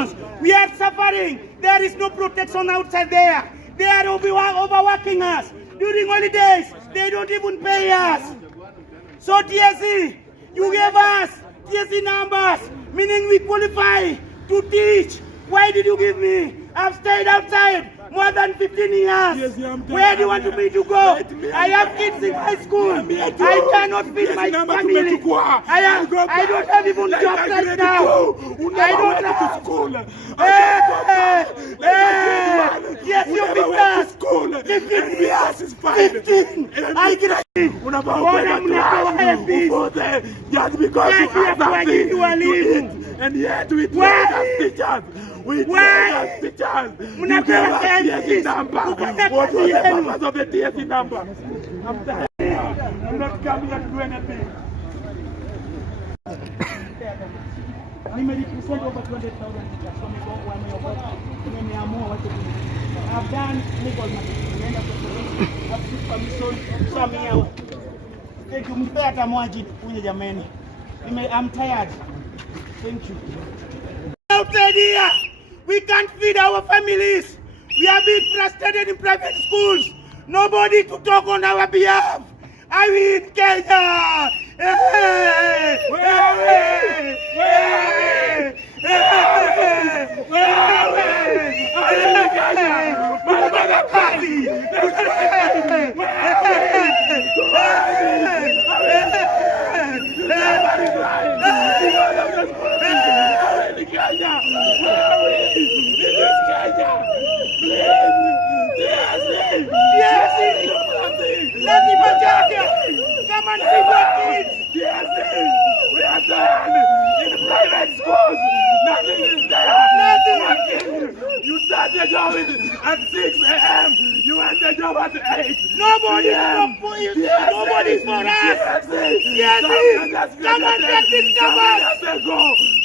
conditions. We are suffering. There is no protection outside there. They are overworking us. During holidays, they don't even pay us. So TSC, you gave us TSC numbers, meaning we qualify to teach. Why did you give me? I've stayed outside more than 15 years. Where do you want me to go? I have kids in high school. I cannot feed my family. I don't have even jobs right now. I don't have school. Yes, you beat us. 15 years. 15. I get just because you have something to eat, and yet we train as teachers. We train as teachers. You gave us TSC number. What was the purpose of the TSC number? I'm tired. I'm not coming here to do anything. Nimerepresent over 200,000 teachers. I've done legal matters. I've put permission some years. Thank you. Mpe hata mwaji kuja jameni. I'm tired. Thank you. Outside here, we can't feed our families. We are being frustrated in private schools. Nobody to talk on our behalf. I win Kenya. Come and see your kids. We are done in private schools. Nothing is there. Nothing. You start the job at 6 a.m. You end the job at 8. Nobody's for us. Come and get this number.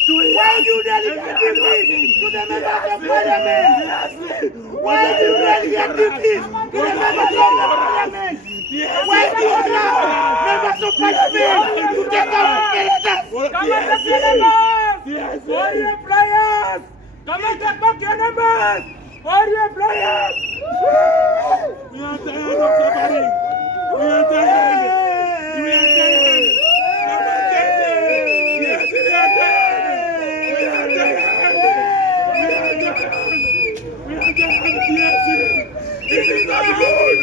Why do you delegate this to the members of parliament? Why do you delegate this to the members of parliament? Why do you allow members of parliament to take out players? Come and get your numbers! For your players! Come and get back your numbers! For your players! We are tired of suffering! We are tired! We are tired! Come and get it! Yes, we are tired! We are tired! We are tired! We are tired! Yes, it is not good!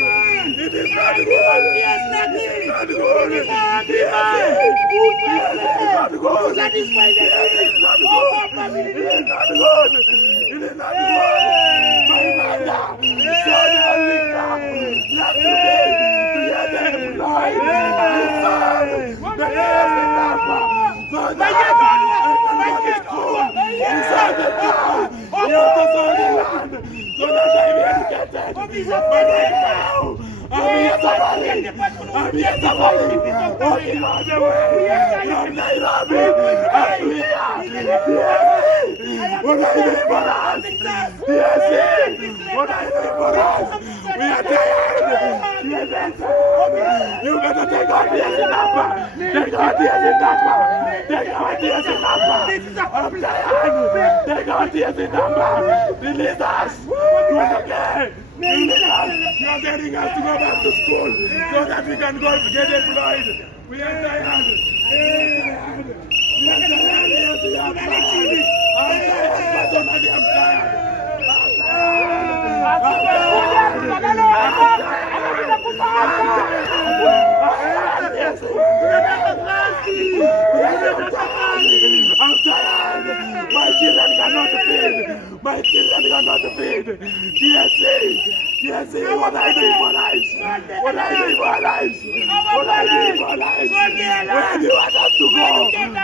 It is not good! Yes, nothing! It is not good! It is not good! Satisfy the needs of our family! It is not good! It is not good! My mother! So the only come! Not today! To get them employed! The TSC number! So that I can go to school! Inside the town! Out of the land! So that I be educated! But right now! I'm here suffering! I'm here suffering! Walking all the way from Nairobi! I'm here! What are you doing for us? TSC! What are you doing for us? We are tired! You better take our TSC number! Take our TSC number! Take our TSC number! I'm tired! Take our TSC number! Release us! Do it again! You are getting us to go back to school so that we can go get employed. We are tired. We are tired. Yes, we are tired. I'm tired. Personally, I'm tired. I'm tired. My children cannot feed. My children cannot feed. TSC, what are you doing for lives? What are you doing for lives? What are you doing for lives? Where do you want us to go?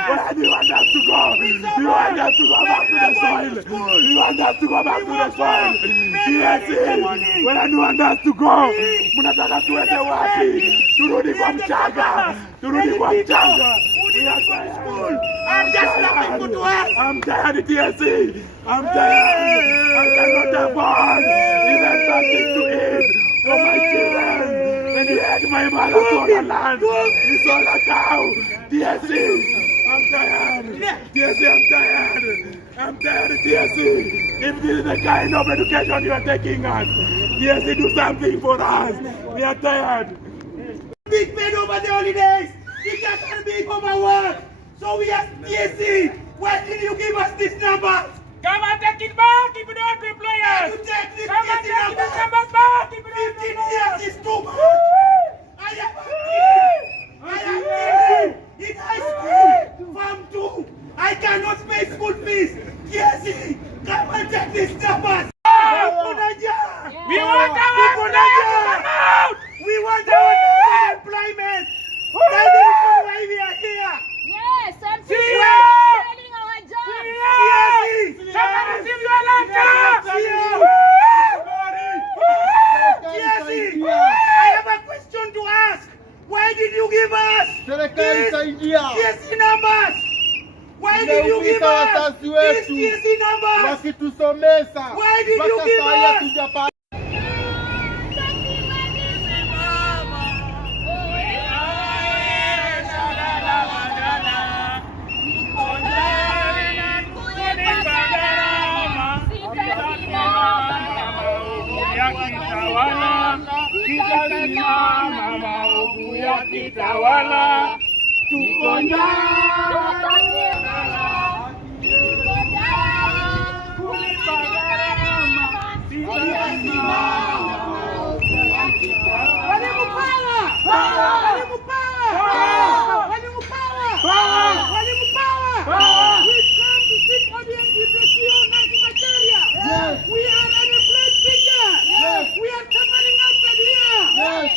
Where do you want us to go? Do you want us to go back to the soil? Do you want us to go back to the soil? TSC, where do you want us to go? Mnataka tuende wapi? Turudi kwa mchanga. Turudi kwa mchanga. We are going to school. I'm just nothing good to us. I'm tired, TSC. I'm tired. I cannot afford even something to eat for my children. And yet my mother sold a land. He sold a cow. TSC. I'm tired. TSC, I'm tired. I'm tired, TSC. If this is the kind of education you are taking us, TSC, do something for us. We are tired. Big paid over the holidays. Teachers are being overworked. So we ask TSC, why did you give us these numbers? Come and take it back if you don't employ us. You take this Come and TSC take the numbers. numbers back if you don't 15 employ years us. is too much. I am in high school, Farm 2. I cannot pay school fees. TSC, come and take these numbers. We want our employers to come out. We want our employment. That is why we are here. Yes, I'm See selling you. our jobs. TSC, come and receive your laptop. TSC, I have a question to ask. Why did you give us these TSC numbers? Why did you give us these TSC numbers? Wakitusomesa Why did you give us? hatujapata. Kitawala tuko We are unemployed teachers. We are suffering outside here.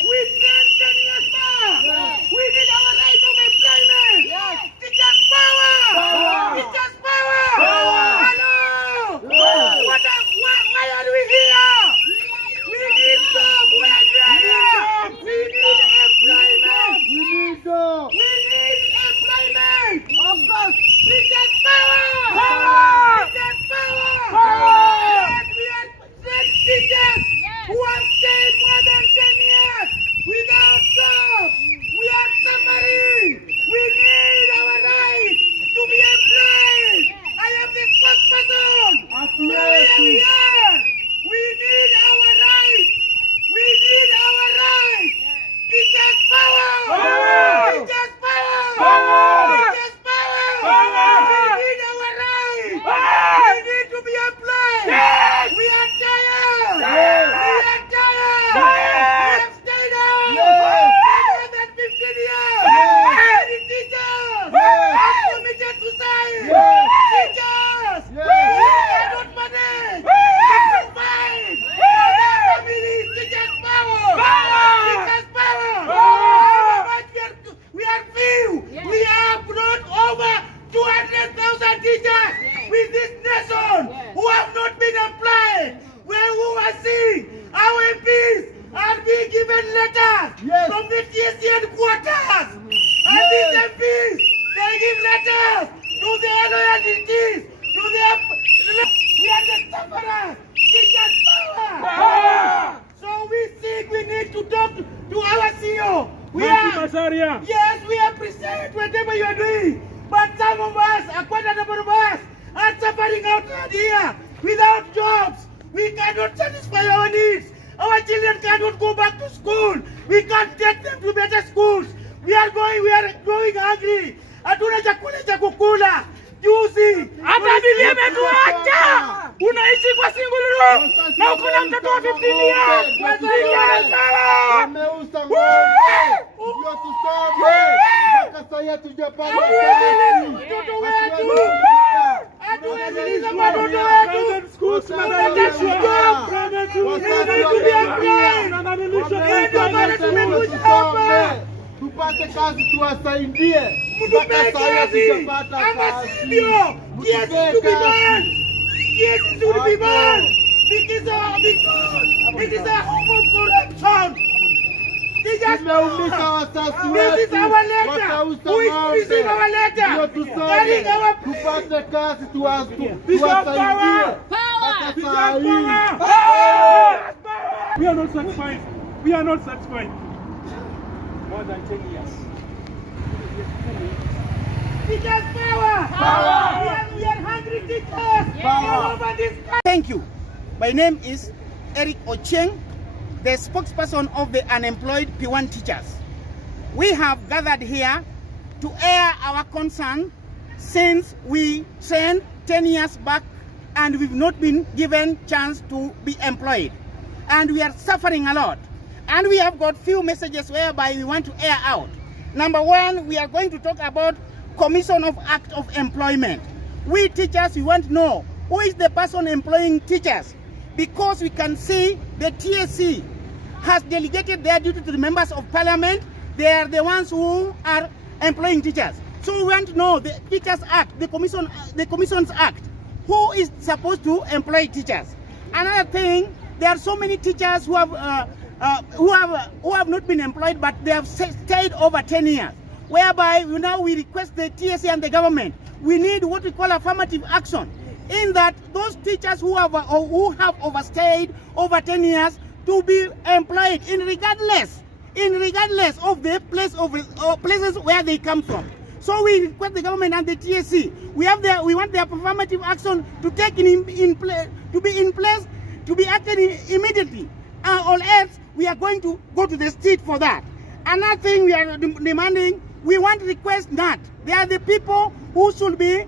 We spent 10 years back. We need our right of employment. Teachers power. Teachers power. Hello. Why are we here? We need job. We are here. We need employment. We need employment. Teachers power. Teachers power. Yes, we are great teachers who have stayed more than 10 years without jobs. We are suffering. We need our right to be employed. I am the spokesperson. So we are here. We need our right. We need our right. Teachers power. Teachers power. Teachers power. We need our right. We need to be employed. We are tired. We are tired. We have stayed out more than 15 years. Many teachers have committed suicide. Teachers, we cannot manage to provide for their families. Teachers power. Teachers power. We are few. We have brought over 200,000 teachers with this nation who have not been employed. Who are seeing our MPs are being given letters from the TSC headquarters. And these MPs, they give letters to their loyalties, to their... We are the sufferers. Teachers power. So we think we need to talk to our CEO. Yes, we appreciate whatever you are doing. But some of us, quite a number of us, are suffering outside here without jobs. We cannot satisfy our needs. Our children cannot go back to school. We can't take them to better schools. We are growing hungry. Hatuna chakula cha kukula. Juzi hata bibi ametuacha. Unaishi kwa single room na uko na mtoto wa 15 years. Wameuza ng'ombe ndio tusome. Mpaka sasa hatujapata kazi. Mtoto wetu. Hatuweziliza watoto wetu. Schools tupate kazi tuwasaidie. Mtupe kazi. Ama sivyo. Yes, to be banned. Yes, to be banned. Because it is a home of corruption. Tumeumiza wasasi wetu. This is our letter. Who is receiving our letter? Ndio tusome. Tupate kazi tuwasaidie. Mpaka saa hii. We are not satisfied. We are not satisfied. More than 10 years. Teachers power. We are hungry teachers. All over this country. Thank you. My name is Eric Ocheng, the spokesperson of the unemployed P1 teachers. We have gathered here to air our concern since we trained 10 years back and we've not been given chance to be employed. And we are suffering a lot. And we have got few messages whereby we want to air out. Number one, we are going to talk about Commission of Act of Employment. We teachers, we want to know who is the person employing teachers, because we can see the TSC has delegated their duty to the members of parliament. They are the ones who are employing teachers. So we want to know the Teachers Act, the Commissions Act, who is supposed to employ teachers. Another thing, there are so many teachers who have not been employed, but they have stayed over 10 years. Whereby now we request the TSC and the government, we need what we call affirmative action, in that those teachers who have overstayed over 10 years to be employed regardless of the places where they come from. So we request the government and the TSC. We want their affirmative action to take to be in place, to be acted immediately, or else we are going to go to the street for that. Another thing we are demanding, we want to request that they are the people who should be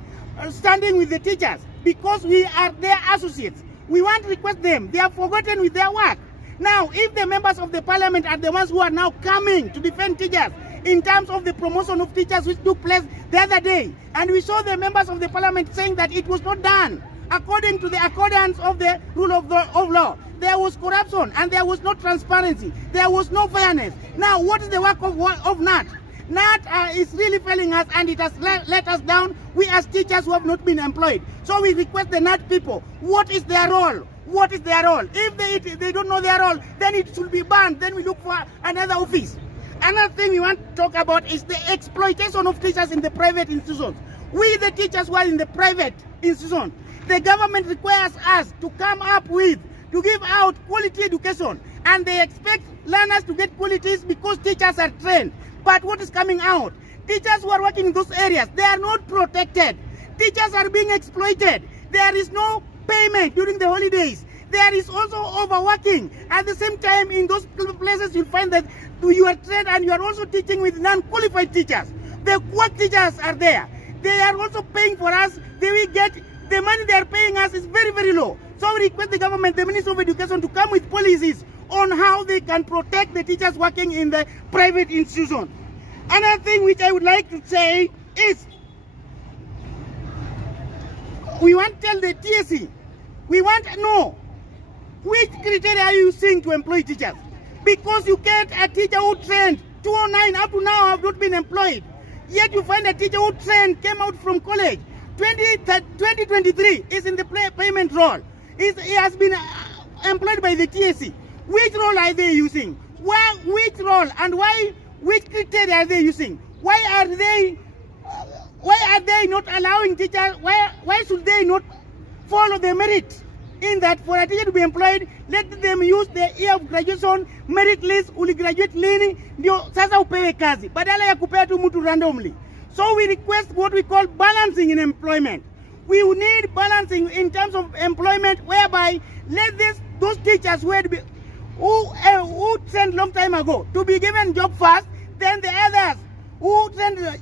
standing with the teachers, because we are their associates. We want to request them. They are forgotten with their work. Now, if the members of the parliament are the ones who are now coming to defend teachers in terms of the promotion of teachers which took place the other day, and we saw the members of the parliament saying that it was not done according to the accordance of the rule of law. There was corruption and there was no transparency. There was no fairness. Now, what is the work of NAT? NAT is really failing us, and it has let us down, we as teachers who have not been employed. So we request the NAT people, what is their role? What is their role? If they don't know their role, then it should be banned. Then we look for another office. Another thing we want to talk about is the exploitation of teachers in the private institutions. We, the teachers who are in the private institutions, the government requires us to come up with, to give out quality education, and they expect learners to get qualities because teachers are trained. But what is coming out? Teachers who are working in those areas, they are not protected. Teachers are being exploited. There is no payment during the holidays. There is also overworking. At the same time, in those places, you'll find that you are trained and you are also teaching with non-qualified teachers. The work teachers are there. They are also paying for us. The money they are paying us is very, very low. So we request the government, the Minister of Education, to come with policies on how they can protect the teachers working in the private institution. Another thing which I would like to say is, we want to tell the TSC, we want to know which criteria are you using to employ teachers. Because you get a teacher who trained 2009 up to now have not been employed. Yet you find a teacher who trained, came out from college, 2023 is in the payment role. He has been employed by the TSC. Which role are they using? Which role and which criteria are they using? Why are they not allowing teachers? Why should they not follow the merit? In that, for a teacher to be employed, let them use the year of graduation, merit list, uligraduate lini, ndio sasa upewe kazi, badala ya kupea tu mtu randomly. So we request what we call balancing in employment. We need balancing in terms of employment, whereby let those teachers who trained long time ago to be given job first, then the others who trained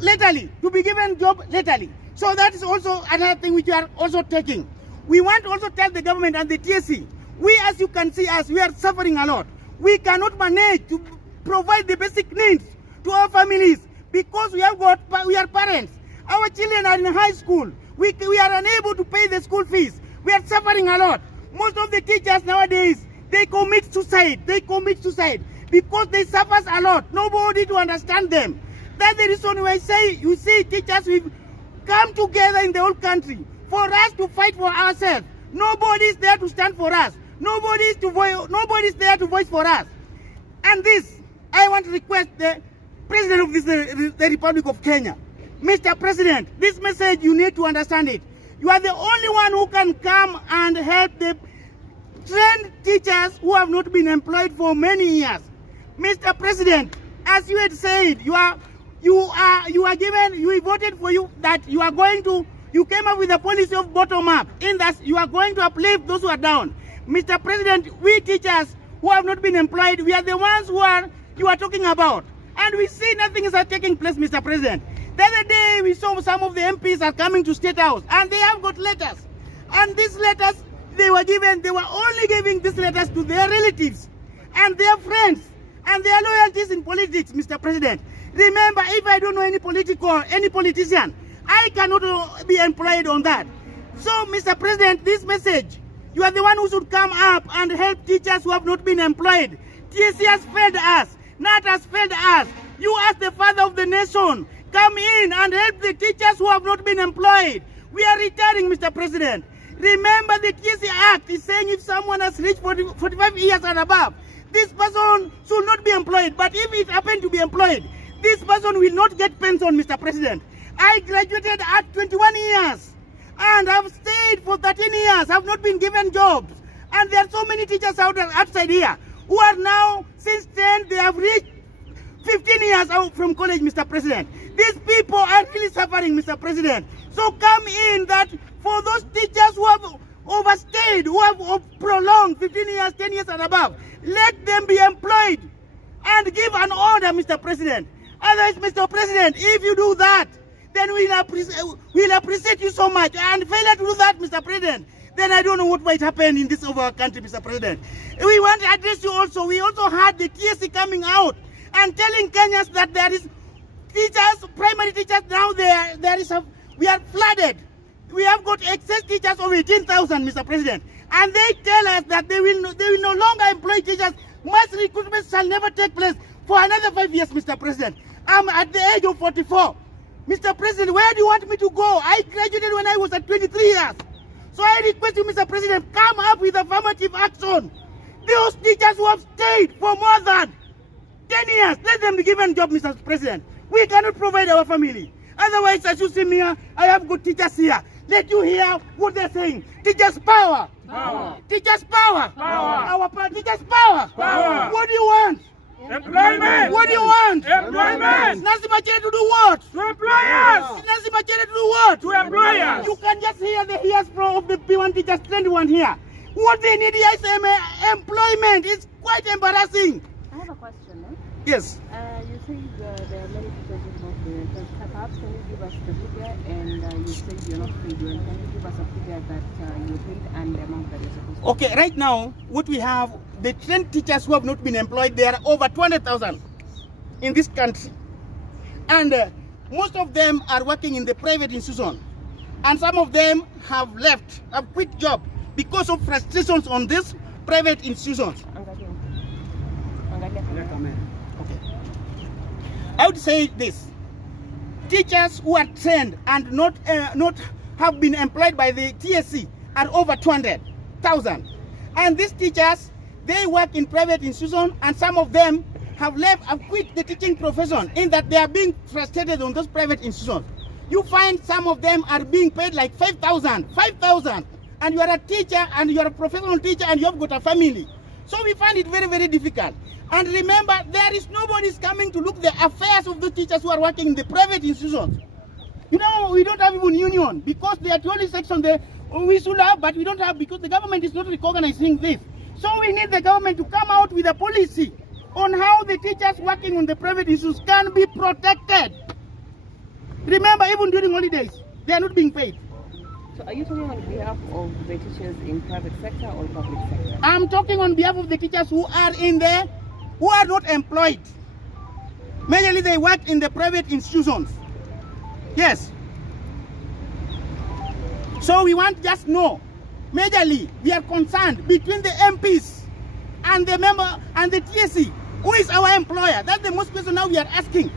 laterally to be given job laterally. So that is also another thing which we are also taking. We want to also tell the government and the TSC, we, as you can see us, we are suffering a lot. We cannot manage to provide the basic needs to our families because we are parents. Our children are in high school. We are unable to pay the school fees. We are suffering a lot. Most of the teachers nowadays, they commit suicide. Because they suffer a lot. Nobody to understand them. That's the reason why I say, you see, teachers will come together in the whole country for us to fight for ourselves. Nobody is there to stand for us. Nobody is there to voice for us. And this, I want to request the President of the Republic of Kenya. Mr. President, this message, you need to understand it. You are the only one who can come and help the trained teachers who have not been employed for many years. Mr. President, as you had said, you you are given, we voted for you that you are going to, you came up with a policy of bottom up, in that you are going to uplift those who are down. Mr. President, we teachers who have not been employed, we are the ones who are, you are talking about. And we see nothing is taking place, Mr. President. The other day, we saw some of the MPs are coming to State House, and they have got letters. And these letters, they were only giving these letters to their relatives and their friends and their loyalties in politics, Mr. President. Remember, if I don't know any politician, I cannot be employed on that. So, Mr. President, this message, you are the one who should come up and help teachers who have not been employed. TSC has failed us. NAT has failed us. You as the father of the nation, come in and help the teachers who have not been employed. We are retiring, Mr. President. Remember, the TSC Act is saying if someone has reached 45 years and above, this person should not be employed. But if it happened to be employed, this person will not get pension, Mr. President. I graduated at 21 years and have stayed for 13 years, have not been given jobs. And there are so many teachers outside here who are now, since 10, they have reached 15 years out from college, Mr. President. These people are really suffering, Mr. President. So come in that for those teachers who have overstayed, who have prolonged 15 years, 10 years and above, let them be employed and give an order, Mr. President. Otherwise, Mr. President, if you do that, then we'll appreciate you so much. And failure to do that, Mr. President, then I don't know what might happen in this over country, Mr. President. We want to address you also. We also had the TSC coming out and telling Kenyans that there is teachers, primary teachers now we are flooded. We have got excess teachers of 18,000, Mr. President. And they tell us that they will no longer employ teachers. Mass recruitment shall never take place for another 5 years, Mr. President. I'm at the age of 44. Mr. President, where do you want me to go? I graduated when I was at 23 years. So I request you, Mr. President, come up with affirmative action. Those teachers who have stayed for more than 10 years, let them be given job, Mr. President. We cannot provide our family. Otherwise, as you see me here, I have good teachers here. Let you hear what they're saying. Teachers power. Power. Teachers power. Power. Our teachers power. Power. What do you want? Employment. What do you want? Employment. Nancy Machete to do what? To employers. Nancy Machete to do what? To employers. You can just hear the ears of the P1 teachers, 21 here. What they need is employment. It's quite embarrassing. I have a question. Yes. You say there are many teachers involved in it. Perhaps can you give us the figure? And you say you're not paid. Can you give us a figure that you paid and the amount that you're supposed to? Okay, right now, what we have, the trained teachers who have not been employed, there are over 200,000 in this country. And most of them are working in the private institution. And some of them have quit job because of frustrations on these private institutions. Okay. I would say this. Teachers who are trained and not have been employed by the TSC are over 200,000. And these teachers, they work in private institutions, and some of them have quit the teaching profession in that they are being frustrated on those private institutions. You find some of them are being paid like 5,000, and you are a teacher and you are a professional teacher and you have got a family. So we find it very, very difficult. And remember, there is nobody coming to look the affairs of the teachers who are working in the private institutions. You know, we don't have even union because they are the only section there we should have, but we don't have because the government is not recognizing this. So we need the government to come out with a policy on how the teachers working on the private institutions can be protected. Remember, even during holidays, they are not being paid. So are you talking on behalf of the teachers in private sector or public sector? I'm talking on behalf of the teachers who are in there, who are not employed. Mainly they work in the private institutions. Yes. So we want just know, majorly we are concerned between the MPs and the member and the TSC. Who is our employer? That's the most question now we are asking.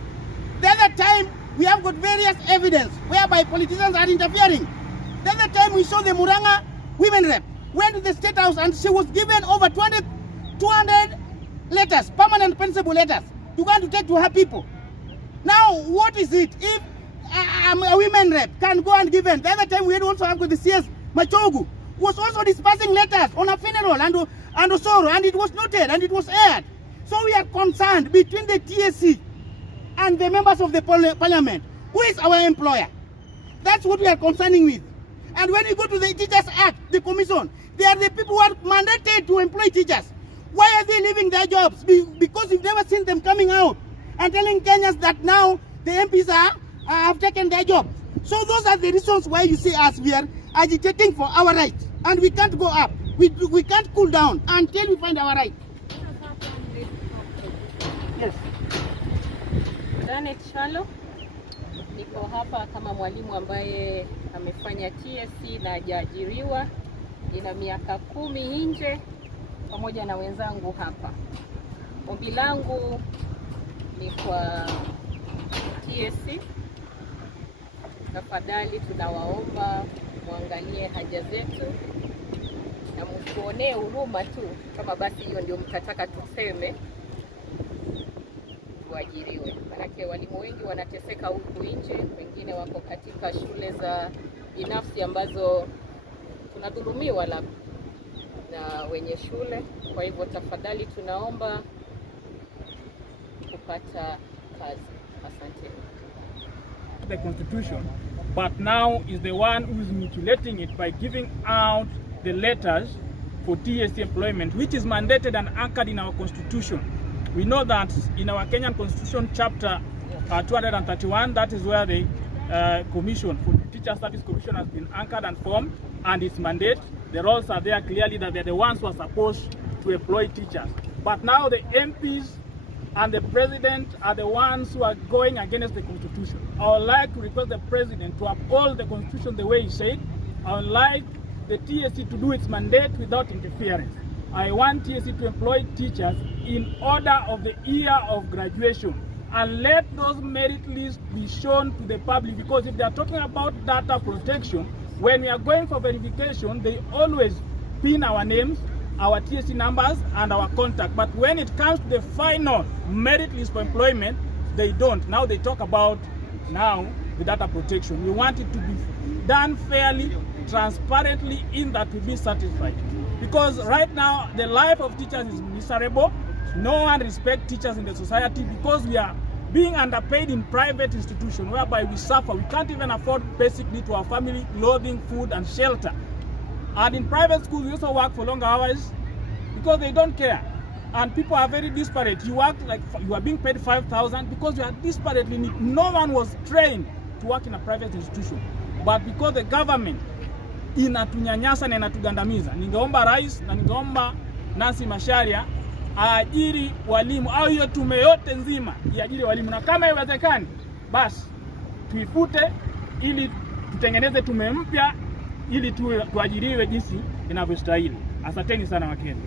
The other time we have got various evidence whereby politicians are interfering. The other time we saw the Muranga women rep went to the State House and she was given over 200 letters, permanent principal letters, to go and to take to her people. Now, what is it? If a women rep can go and give them. The other time we had also have got the CS Machogu was also dispersing letters on a funeral and sorrow, and it was noted and it was aired. So we are concerned between the TSC and the members of the parliament. Who is our employer? That's what we are concerning with. And when you go to the Teachers Act, the commission, they are the people who are mandated to employ teachers. Why are they leaving their jobs? Because you've never seen them coming out and telling Kenyans that now the MPs have taken their job. So those are the reasons why you see us, we are agitating for our rights. And we can't go up. We can't cool down until we find our right. Yes. Janet Shalo, niko hapa kama mwalimu ambaye amefanya TSC na hajaajiriwa, ina miaka 10 nje pamoja na wenzangu hapa. Ombi langu ni kwa TSC, tafadhali tunawaomba muangalie haja zetu na mtuonee huruma tu, kama basi hiyo ndio mtataka tuseme, tuajiriwe. Manake walimu wengi wanateseka huku nje, wengine wako katika shule za binafsi ambazo tunadhulumiwa na wenye shule. Kwa hivyo tafadhali tunaomba kupata kazi. Asante. The constitution, but now is the one who is mutilating it by giving out the letters for TSC employment, which is mandated and anchored in our constitution. We know that in our Kenyan constitution chapter 231, that is where the commission for Teacher Service Commission has been anchored and formed, and its mandate, the roles are there clearly that they're the ones who are supposed to employ teachers. But now the MPs and the president are the ones who are going against the constitution. I would like to request the president to uphold the constitution the way he said. I would like the TSC to do its mandate without interference. I want TSC to employ teachers in order of the year of graduation, and let those merit lists be shown to the public, because if they are talking about data protection, when we are going for verification, they always pin our names, our TSC numbers, and our contact. But when it comes to the final merit list for employment, they don't. Now they talk about the data protection. We want it to be done fairly, transparently, in that we be satisfied. Because right now, the life of teachers is miserable. No one respects teachers in the society because we are being underpaid in private institutions whereby we suffer. We can't even afford basic needs to our family, clothing, food, and shelter. And in private schools, we also work for longer hours because they don't care. And people are very disparate. You work like you are being paid 5,000 because you are disparately needed. No one was trained to work in a private institution. But because the government inatunyanyasa na inatugandamiza, ningeomba rais na ningeomba Nancy Macharia aajiri walimu, au hiyo tume yote nzima iajiri walimu, na kama iwezekani basi tuifute ili tutengeneze tume mpya ili tuajiriwe jinsi inavyostahili. Asanteni sana Wakenya.